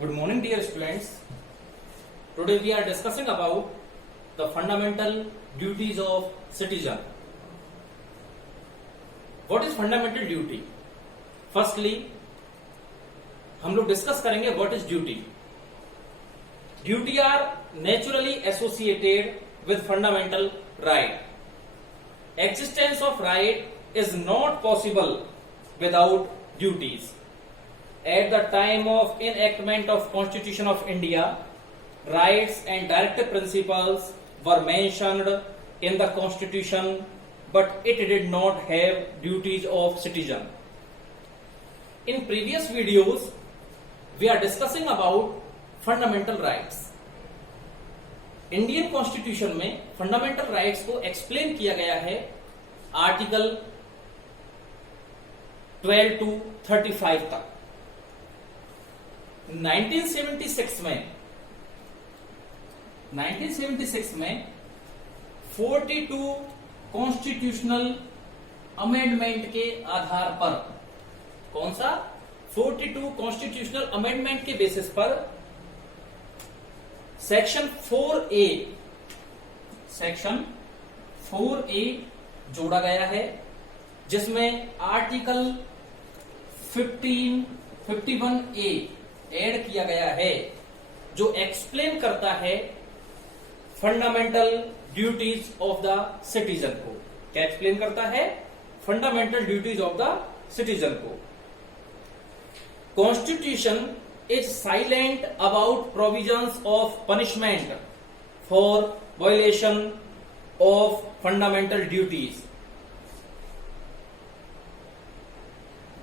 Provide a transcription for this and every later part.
Good morning, dear students. Today we are discussing about the fundamental duties of citizen. What is fundamental duty? Firstly, हम लोग discuss करेंगे what is duty. Duty are naturally associated with fundamental right. Existence of right is not possible without duties. At the time of enactment of Constitution of India, rights and directive principles were mentioned in the Constitution, but it did not have duties of citizen. In previous videos, we are discussing about fundamental rights. Indian constitution में fundamental rights को explain किया गया है article 12 to 35 तक. 1976 में 42 constitutional amendment के आधार पर, कौन सा 42 कॉन्स्टिट्यूशनल अमेंडमेंट के बेसिस पर सेक्शन 4A जोड़ा गया है, जिसमें आर्टिकल 51A ऐड किया गया है, जो एक्सप्लेन करता है fundamental duties of the citizen को. क्या एक्सप्लेन करता है? Fundamental duties of the citizen को. Constitution is silent about provisions of punishment for violation of fundamental duties.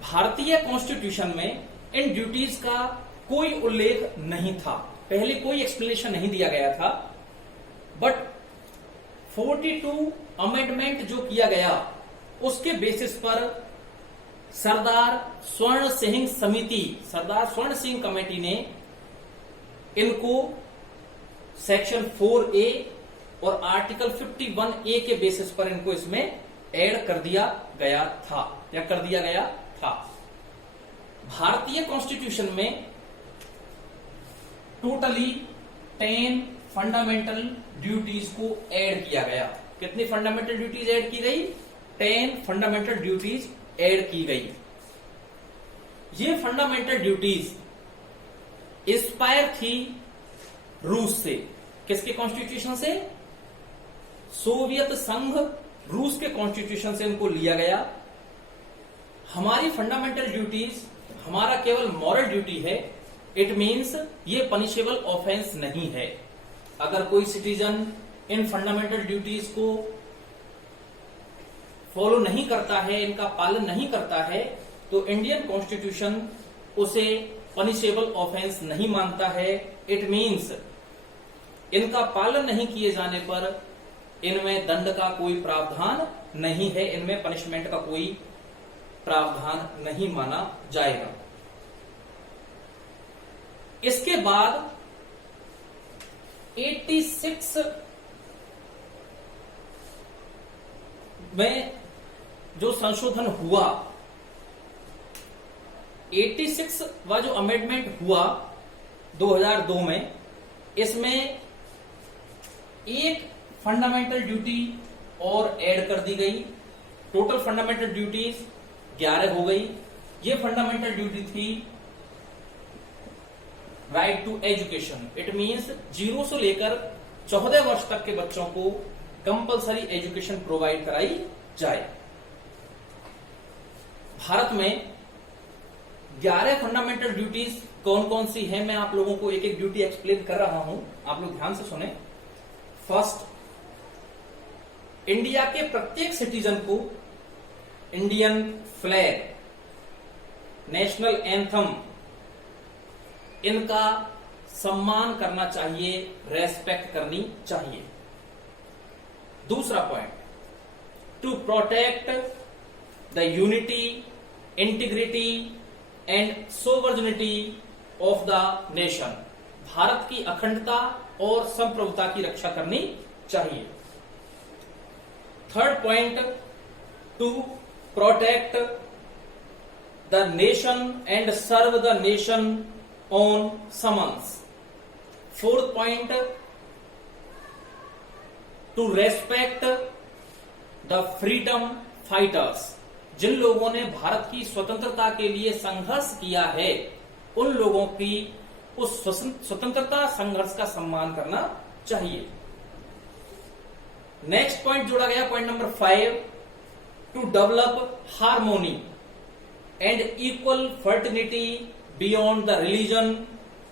भारतीय कॉन्स्टिट्यूशन में इन ड्यूटीज का कोई उल्लेख नहीं था, पहले कोई एक्सप्लेनेशन नहीं दिया गया था, बट 42 अमेंडमेंट जो किया गया उसके बेसिस पर सरदार स्वर्ण सिंह कमेटी ने इनको सेक्शन 4A और आर्टिकल 51A के बेसिस पर इनको इसमें ऐड कर दिया गया था. या कर दिया गया था. भारतीय कॉन्स्टिट्यूशन में टोटली 10 फंडामेंटल ड्यूटीज को ऐड किया गया. कितनी फंडामेंटल ड्यूटीज ऐड की गई? 10 फंडामेंटल ड्यूटीज ऐड की गई. ये फंडामेंटल ड्यूटीज इंस्पायर थी रूस से. किसके कॉन्स्टिट्यूशन से? सोवियत संघ रूस के कॉन्स्टिट्यूशन से इनको लिया गया. हमारी फंडामेंटल ड्यूटीज हमारा केवल मॉरल ड्यूटी है. इट मीन्स ये पनिशेबल ऑफेंस नहीं है. अगर कोई सिटीजन इन फंडामेंटल ड्यूटीज को फॉलो नहीं करता है, इनका पालन नहीं करता है, तो इंडियन कॉन्स्टिट्यूशन उसे पनिशेबल ऑफेंस नहीं मानता है. इट मीन्स इनका पालन नहीं किए जाने पर इनमें दंड का कोई प्रावधान नहीं है, इनमें पनिशमेंट का कोई प्रावधान नहीं माना जाएगा. इसके बाद 86 में जो संशोधन हुआ, 86वां जो अमेंडमेंट हुआ 2002 में, इसमें एक फंडामेंटल ड्यूटी और ऐड कर दी गई. टोटल फंडामेंटल ड्यूटीज 11 हो गई. ये फंडामेंटल ड्यूटी थी right to education. It means 0 से लेकर 14 वर्ष तक के बच्चों को कंपलसरी एजुकेशन प्रोवाइड कराई जाए. भारत में 11 फंडामेंटल ड्यूटीज कौन कौन सी है, मैं आप लोगों को एक एक ड्यूटी एक्सप्लेन कर रहा हूं, आप लोग ध्यान से सुने. फर्स्ट, इंडिया के प्रत्येक सिटीजन को इंडियन फ्लैग, नेशनल एंथम, इनका सम्मान करना चाहिए, रेस्पेक्ट करनी चाहिए. दूसरा point, to protect the unity, integrity and sovereignty of the nation. Bharat की अखंडता और संप्रभुता की रक्षा करनी चाहिए. Third point, to protect the nation and serve the nation on summons. Fourth point, to respect the freedom fighters. जिन लोगों ने भारत की स्वतंत्रता के लिए संघर्ष किया है, उन लोगों की उस स्वतंत्रता संघर्ष का सम्मान करना चाहिए। नेक्स्ट पॉइंट जोड़ा गया, point number 5, to develop harmony and equal fertility beyond the religion,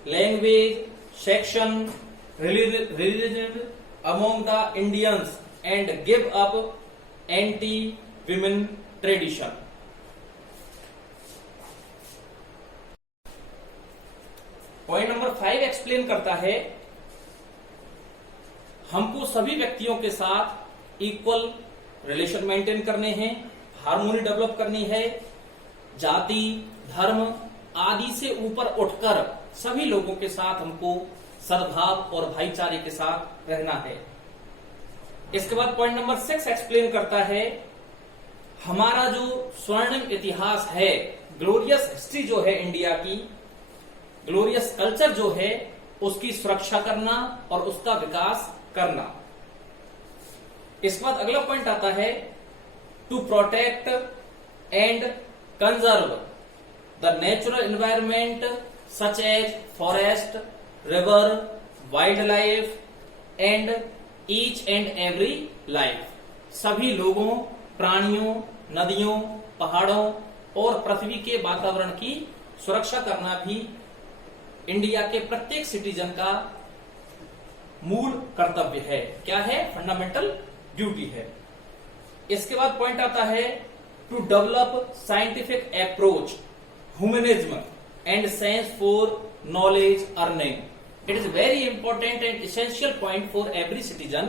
language, section, religion among the Indians and give up anti women tradition. Point number 5 explain करता है, हमको सभी व्यक्तियों के साथ इक्वल रिलेशन मेंटेन करने हैं, हार्मोनी डेवलप करनी है, जाति, धर्म आदि से ऊपर उठकर सभी लोगों के साथ हमको सद्भाव और भाईचारे के साथ रहना है। इसके बाद पॉइंट नंबर 6 एक्सप्लेन करता है, हमारा जो स्वर्णिम इतिहास है, ग्लोरियस हिस्ट्री जो है इंडिया की, ग्लोरियस कल्चर जो है, उसकी सुरक्षा करना और उसका विकास करना। इसके बाद अगला पॉइंट आता है, to protect and conserve the natural environment such as forest, river, wild life and each and every life. सभी लोगों, प्राणियों, नदियों, पहाड़ों और पृथ्वी के वातावरण की सुरक्षा करना भी इंडिया के प्रत्येक सिटीजन का मूल कर्तव्य है। क्या है? फंडामेंटल ड्यूटी है। इसके बाद पॉइंट आता है, to develop scientific approach, humanism and science for knowledge earning. It is very important and essential point for every citizen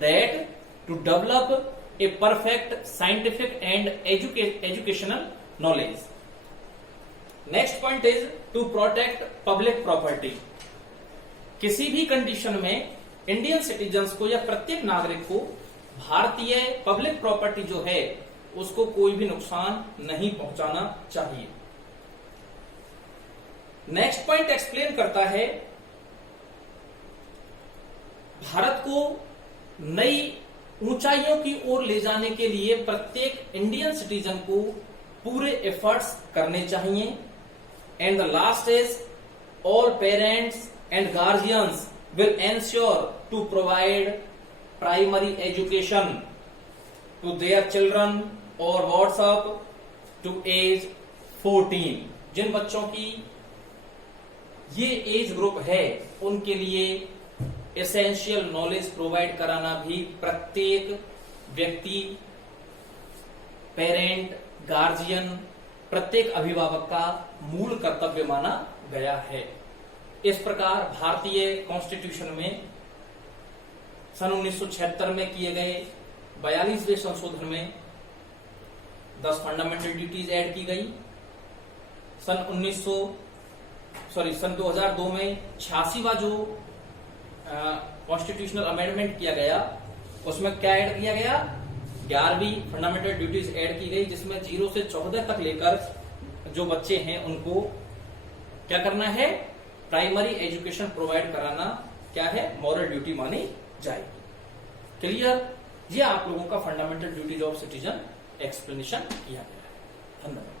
that to develop a perfect scientific and educational knowledge. Next point is to protect public property. किसी भी condition में Indian citizens को या प्रत्येक नागरिक को भारतीय public property जो है उसको कोई भी नुकसान नहीं पहुंचाना चाहिए। नेक्स्ट पॉइंट एक्सप्लेन करता है, भारत को नई ऊंचाइयों की ओर ले जाने के लिए प्रत्येक इंडियन सिटीजन को पूरे एफर्ट्स करने चाहिए। And the last is, all parents and guardians will ensure to provide primary education to their children और व्हाट्सअप टू एज 14। जिन बच्चों की ये एज ग्रुप है उनके लिए एसेंशियल नॉलेज प्रोवाइड कराना भी प्रत्येक व्यक्ति, पेरेंट, गार्जियन, प्रत्येक अभिभावक का मूल कर्तव्य माना गया है। इस प्रकार भारतीय कॉन्स्टिट्यूशन में सन 1976 में किए गए 42वें संशोधन में 10 फंडामेंटल ड्यूटीज ऐड की गई। सन 2002 में 86वां जो कॉन्स्टिट्यूशनल अमेंडमेंट किया गया उसमें क्या ऐड किया गया? 11वीं फंडामेंटल ड्यूटीज ऐड की गई, जिसमें 0 से 14 तक लेकर जो बच्चे हैं उनको क्या करना है? प्राइमरी एजुकेशन प्रोवाइड कराना क्या है? मॉरल ड्यूटी मानी जाएगी। क्लियर? ये आप लोगों का fundamental duties of citizen explanation किया गया है। धन्यवाद।